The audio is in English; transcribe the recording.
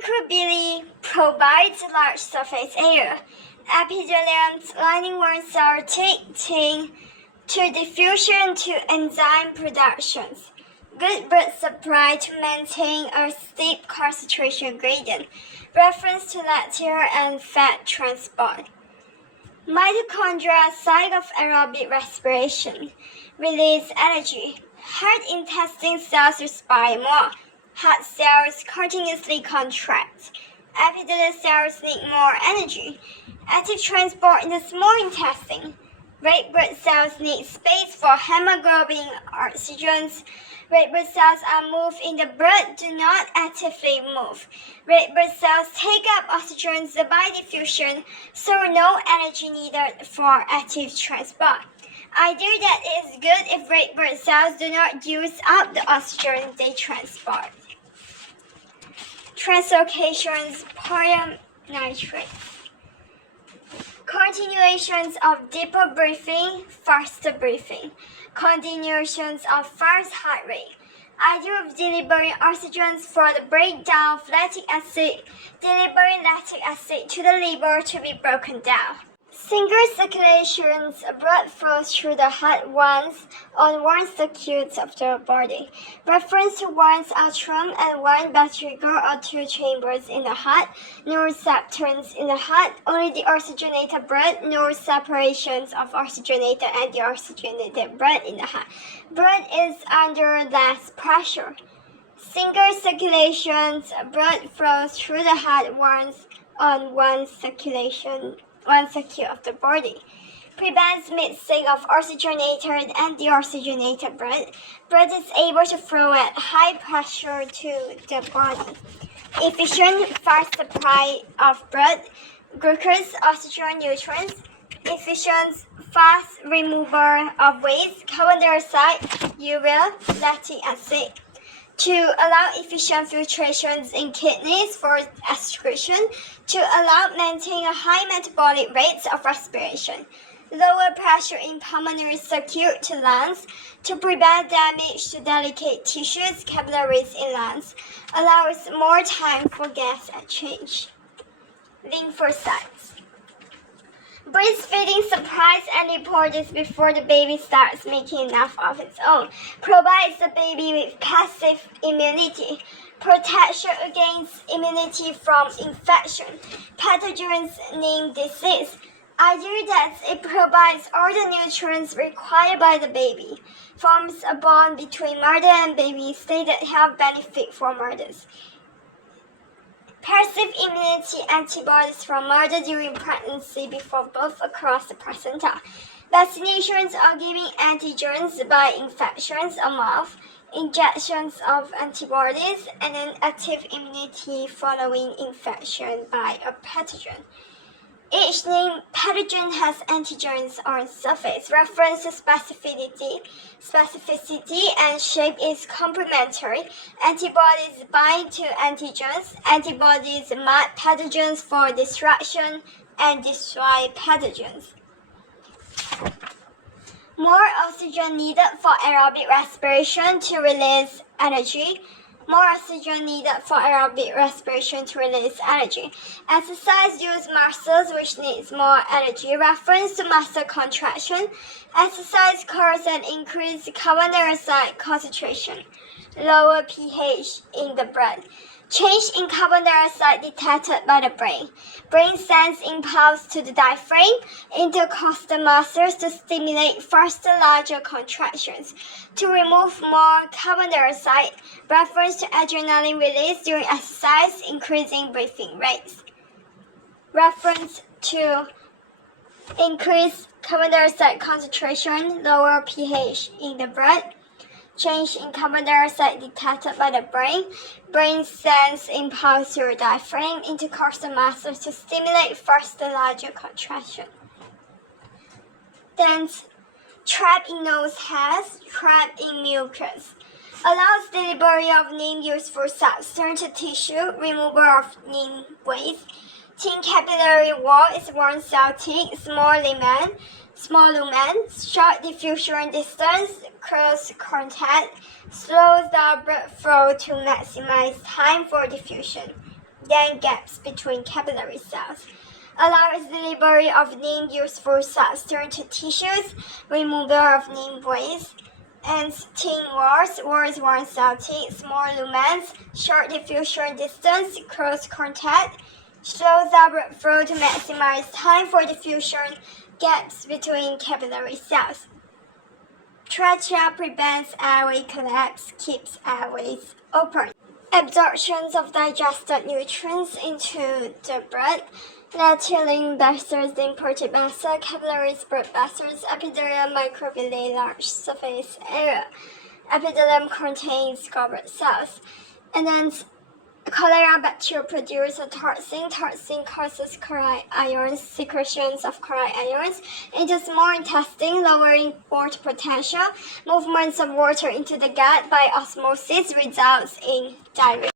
microvilli provides large surface area. Epithelium's lining walls are taking to diffusion to enzyme productions. Good blood supply to maintain a steep concentration gradient. Reference to lactate and fat transport. Mitochondria, site of aerobic respiration, release energy. Heart intestine cells respire more. Heart cells continuously contract. Epithelial cells need more energy. Active transport in the small intestine. Red blood cells need space for hemoglobin oxygens. Red blood cells are moved in the blood, do not actively move. Red blood cells take up oxygen by diffusion, so no energy needed for active transport. Idea that it is good if red blood cells do not use up the oxygen they transport. Translocations, potassium nitrate. Continuations of deeper breathing, faster breathing. Continuations of fast heart rate. Idea of delivering oxygen for the breakdown of lactic acid, delivering lactic acid to the liver to be broken down. Single circulations, blood flows through the heart once on one circuit of the body. Reference to one's atrium and one ventricle or two chambers in the heart, no receptors in the heart, only the oxygenated blood, no separations of oxygenated and deoxygenated blood in the heart. Blood is under less pressure. Single circulations, blood flows through the heart once on one circuit of the body. Prevents mixing of oxygenated and deoxygenated blood. Blood is able to flow at high pressure to the body. Efficient, fast supply of blood, glucose, oxygen, nutrients. Efficient, fast removal of waste, carbon dioxide, urea, lactic acid. To allow efficient filtrations in kidneys for excretion, to allow maintain a high metabolic rate of respiration, lower pressure in pulmonary circuit to lungs, to prevent damage to delicate tissues, capillaries in lungs, allows more time for gas exchange. Lymphocytes. Breastfeeding supplies antibodies before the baby starts making enough of its own, provides the baby with passive immunity, protection against immunity from infection, pathogens named disease. Idea that it provides all the nutrients required by the baby, forms a bond between mother and baby, stated health benefit for mothers. Passive immunity antibodies from mother during pregnancy before birth across the placenta. Vaccinations are giving antigens by infections of mouth, injections of antibodies, and an active immunity following infection by a pathogen. Each named pathogen has antigens on surface. Reference to specificity and shape is complementary. Antibodies bind to antigens. Antibodies mark pathogens for destruction and destroy pathogens. More oxygen needed for aerobic respiration to release energy. More oxygen needed for aerobic respiration to release energy. Exercise uses muscles which needs more energy. Reference to muscle contraction. Exercise causes an increased carbon dioxide concentration. Lower pH in the blood. Change in carbon dioxide detected by the brain. Brain sends impulse to the diaphragm, intercostal muscles to stimulate faster, larger contractions. To remove more carbon dioxide, reference to adrenaline release during exercise, increasing breathing rates. Reference to increased carbon dioxide concentration, lower pH in the blood. Change in carbon dioxide detected by the brain. Brain sends impulse to the diaphragm, intercostal muscles to stimulate faster, larger contraction. Then, trap in nose hairs, trap in mucus. Allows delivery of non-useful substance to tissue, removal of non-waste. Thin capillary wall is one cell thick, small lumen, short diffusion distance, close contact, slows down blood flow to maximize time for diffusion. then gaps between capillary cells. Allows delivery of non-useful cells to tissues, removal of non-waste, and thin walls one cell T, small lumens, short diffusion distance, close contact, slows up flow to maximize time for diffusion, gaps between capillary cells. Trachea prevents airway collapse, keeps airways open. Absorptions of digested nutrients into the blood, lateral vessels, imported vessel, capillaries, blood vessels, epithelium, microvilli, large surface area. Epithelium contains goblet cells. And then cholera bacteria produce toxin. Toxin causes chloride ions, secretions of chloride ions into small intestine, lowering water potential. Movements of water into the gut by osmosis results in diarrhea.